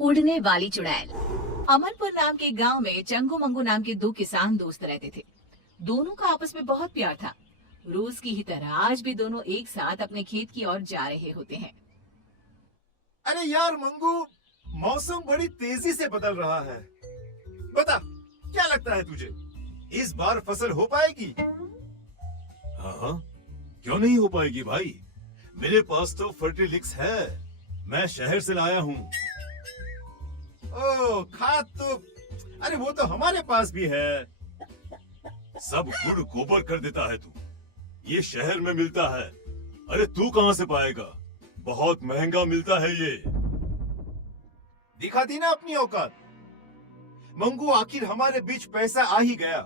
उड़ने वाली चुड़ैल। अमनपुर नाम के गांव में चंगू मंगू नाम के दो किसान दोस्त रहते थे। दोनों का आपस में बहुत प्यार था। रोज की ही तरह आज भी दोनों एक साथ अपने खेत की ओर जा रहे होते हैं। अरे यार मंगू, मौसम बड़ी तेजी से बदल रहा है। बता, क्या लगता है तुझे, इस बार फसल हो पाएगी? हाँ, क्यों नहीं हो पाएगी भाई। मेरे पास तो फर्टिलिक्स है, मैं शहर से लाया हूँ। ओ, खाद तो अरे वो तो हमारे पास भी है। सब गुड़ गोबर कर देता है तू, ये शहर में मिलता है। अरे तू कहाँ से पाएगा, बहुत महंगा मिलता है ये। दिखा दी ना अपनी औकात। मंगू, आखिर हमारे बीच पैसा आ ही गया।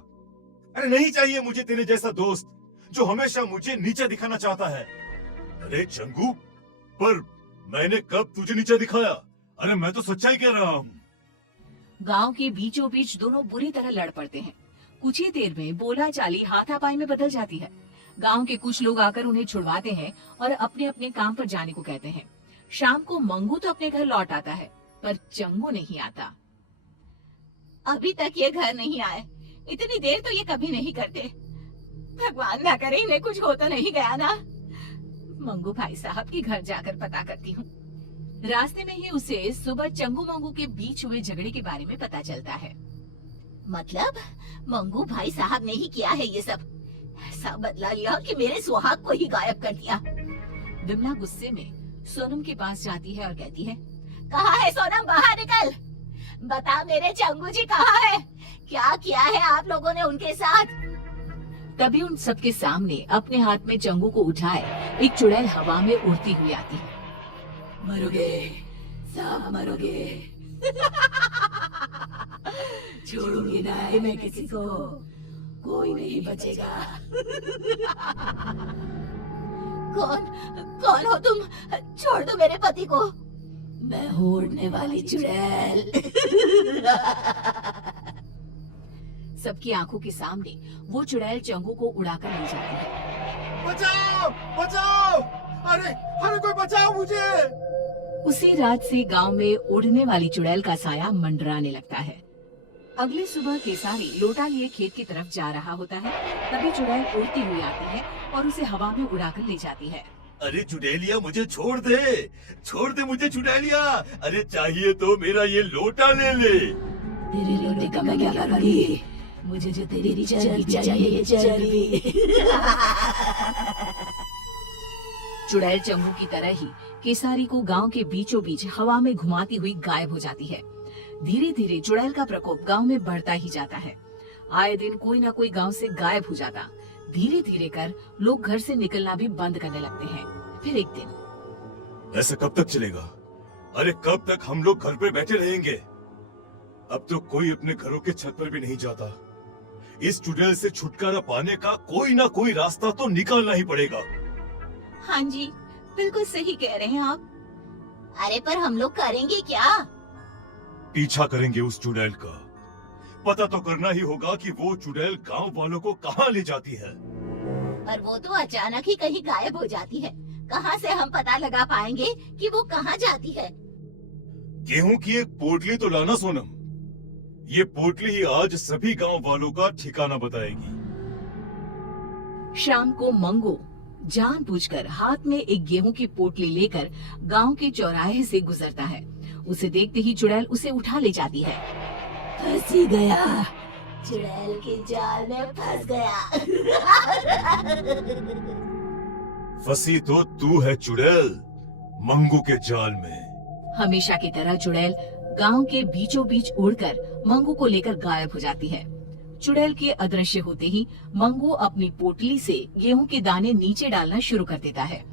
अरे नहीं चाहिए मुझे तेरे जैसा दोस्त जो हमेशा मुझे नीचे दिखाना चाहता है। अरे चंगू, पर मैंने कब तुझे नीचे दिखाया? अरे मैं तो सच्चाई कह रहा हूँ। गांव के बीचों बीच दोनों बुरी तरह लड़ पड़ते हैं। कुछ ही देर में बोला चाली हाथापाई में बदल जाती है। गांव के कुछ लोग आकर उन्हें छुड़वाते हैं और अपने अपने काम पर जाने को कहते हैं। शाम को मंगू तो अपने घर लौट आता है, पर चंगू नहीं आता। अभी तक ये घर नहीं आए। इतनी देर तो ये कभी नहीं करते। भगवान ना करे इन्हें कुछ हो तो नहीं गया ना। मंगू भाई साहब के घर जाकर पता करती हूँ। रास्ते में ही उसे सुबह चंगू मंगू के बीच हुए झगड़े के बारे में पता चलता है। मतलब मंगू भाई साहब ने ही किया है ये सब। ऐसा बदला लिया कि मेरे सुहाग को ही गायब कर दिया। विमला गुस्से में सोनम के पास जाती है और कहती है, कहाँ है सोनम, बाहर निकल। बता मेरे चंगू जी कहाँ है? क्या किया है आप लोगों ने उनके साथ? तभी उन सबके सामने अपने हाथ में चंगू को उठाए एक चुड़ैल हवा में उड़ती हुई आती है। मरोगे, सब मरोगे। छोड़ूंगी ना मैं किसी को, कोई नहीं बचेगा। कौन कौन हो तुम? छोड़ दो मेरे पति को। मैं हूँ उड़ने वाली चुड़ैल। सबकी आंखों के सामने वो चुड़ैल चंगू को उड़ाकर ले जाती है। बचाओ, बचाओ! अरे अरे कोई बचाओ मुझे! उसी रात से गांव में उड़ने वाली चुड़ैल का साया मंडराने लगता है। अगली सुबह केसारी लोटा लिए खेत की तरफ जा रहा होता है। तभी चुड़ैल उड़ती हुई आती है और उसे हवा में उड़ाकर ले जाती है। अरे चुड़ैलिया, मुझे छोड़ दे मुझे चुड़ैलिया। अरे चाहिए तो मेरा ये लोटा ले ले। तेरे लोटे का मैं क्या करूंगी? मुझे जो तेरी चर्बी चाहिए, चर्बी। चुड़ैल चंगू की तरह ही केसारी को गांव के बीचों बीच हवा में घुमाती हुई गायब हो जाती है। धीरे धीरे चुड़ैल का प्रकोप गांव में बढ़ता ही जाता है। आए दिन कोई न कोई गांव से गायब हो जाता। धीरे धीरे कर लोग घर से निकलना भी बंद करने लगते हैं। फिर एक दिन, ऐसा कब तक चलेगा? अरे कब तक हम लोग घर पे बैठे रहेंगे? अब तो कोई अपने घरों के छत पर भी नहीं जाता। इस चुड़ैल से छुटकारा पाने का कोई ना कोई रास्ता तो निकालना ही पड़ेगा। हाँ जी, बिल्कुल सही कह रहे हैं आप। अरे पर हम लोग करेंगे क्या? पीछा करेंगे उस चुड़ैल का। पता तो करना ही होगा कि वो चुड़ैल गांव वालों को कहाँ ले जाती है। पर वो तो अचानक ही कहीं गायब हो जाती है। कहाँ से हम पता लगा पाएंगे कि वो कहाँ जाती है? गेहूं की एक पोटली तो लाना सोनम। ये पोटली ही आज सभी गांव वालों का ठिकाना बताएगी। शाम को मंगू जानबूझकर हाथ में एक गेहूं की पोटली लेकर गांव के चौराहे से गुजरता है। उसे देखते ही चुड़ैल उसे उठा ले जाती है। फंस ही गया, चुड़ैल के जाल में फंस गया। फंसी तो तू है चुड़ैल, मंगू के जाल में। हमेशा की तरह चुड़ैल गांव के बीचों बीच उड़कर मंगू को लेकर गायब हो जाती है। चुड़ैल के अदृश्य होते ही मंगू अपनी पोटली से गेहूं के दाने नीचे डालना शुरू कर देता है।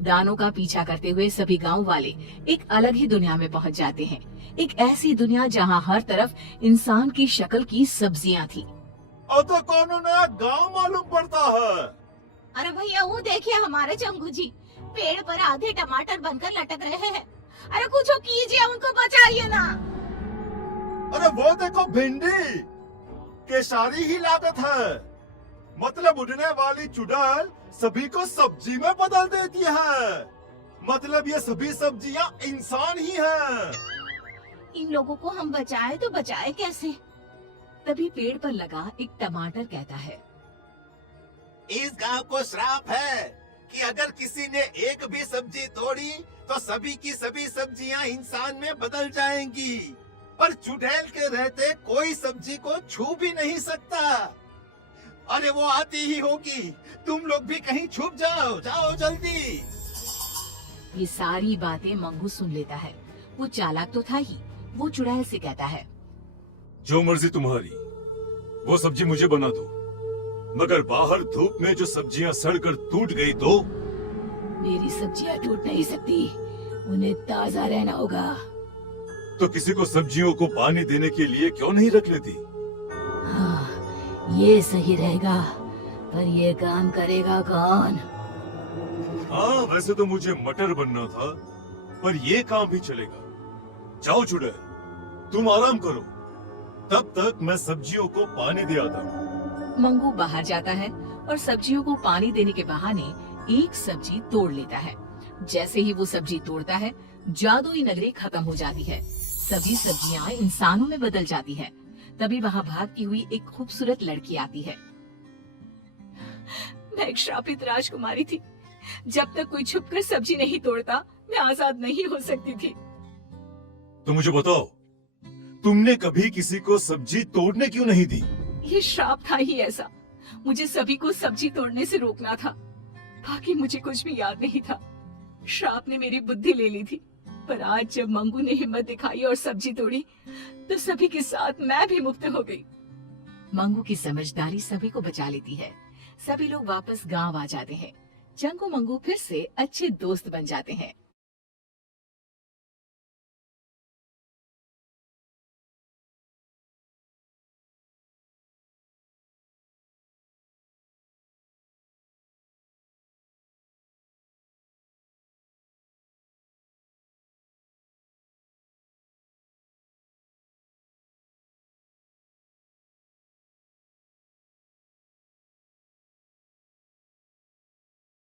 दानों का पीछा करते हुए सभी गांव वाले एक अलग ही दुनिया में पहुंच जाते हैं। एक ऐसी दुनिया जहां हर तरफ इंसान की शक्ल की सब्जियां थी। अब तो कौन नया गांव मालूम पड़ता है। अरे भैया वो देखिए हमारे चंगू जी पेड़ पर आधे टमाटर बनकर लटक रहे हैं। अरे कुछ कीजिए, उनको बचाइए ना। अरे वो देखो भिंडी, केसारी ही लागत है। मतलब उड़ने वाली चुड़ैल सभी को सब्जी में बदल देती है। मतलब ये सभी सब्जियां इंसान ही हैं। इन लोगों को हम बचाए तो बचाए कैसे? तभी पेड़ पर लगा एक टमाटर कहता है, इस गांव को श्राप है कि अगर किसी ने एक भी सब्जी तोड़ी तो सभी की सभी सब्जियां इंसान में बदल जाएंगी, पर चुड़ैल के रहते कोई सब्जी को छू भी नहीं सकता। अरे वो आती ही होगी, तुम लोग भी कहीं छुप जाओ, जाओ जल्दी। ये सारी बातें मंगू सुन लेता है। वो चालाक तो था ही। वो चुड़ैल से कहता है, जो मर्जी तुम्हारी, वो सब्जी मुझे बना दो, मगर बाहर धूप में जो सब्जियां सड़कर टूट गई तो? मेरी सब्जियां टूट नहीं सकती, उन्हें ताजा रहना होगा। तो किसी को सब्जियों को पानी देने के लिए क्यों नहीं रख लेती? हाँ, ये सही रहेगा, पर ये काम करेगा कौन? हाँ, वैसे तो मुझे मटर बनना था, पर ये काम भी चलेगा। जाओ चुड़ैल, तुम आराम करो, तब तक मैं सब्जियों को पानी दे आता हूँ। मंगू बाहर जाता है और सब्जियों को पानी देने के बहाने एक सब्जी तोड़ लेता है। जैसे ही वो सब्जी तोड़ता है, जादुई नगरी खत्म हो जाती है। सभी सब्जियां इंसानों में बदल जाती है। तभी वहाँ भागती हुई एक खूबसूरत लड़की आती है। मैं एक श्रापित राजकुमारी थी। जब तक कोई छुपकर सब्जी नहीं तोड़ता, मैं आजाद नहीं हो सकती थी। तो मुझे बताओ, तुमने कभी किसी को सब्जी तोड़ने क्यों नहीं दी? ये श्राप था ही ऐसा। मुझे सभी को सब्जी तोड़ने से रोकना था। बाकी मुझे कुछ भी याद नहीं था। श्राप ने मेरी बुद्धि ले ली थी। पर आज जब मंगू ने हिम्मत दिखाई और सब्जी तोड़ी, तो सभी के साथ मैं भी मुक्त हो गई। मंगू की समझदारी सभी को बचा लेती है। सभी लोग वापस गांव आ जाते हैं। चंगू मंगू फिर से अच्छे दोस्त बन जाते हैं।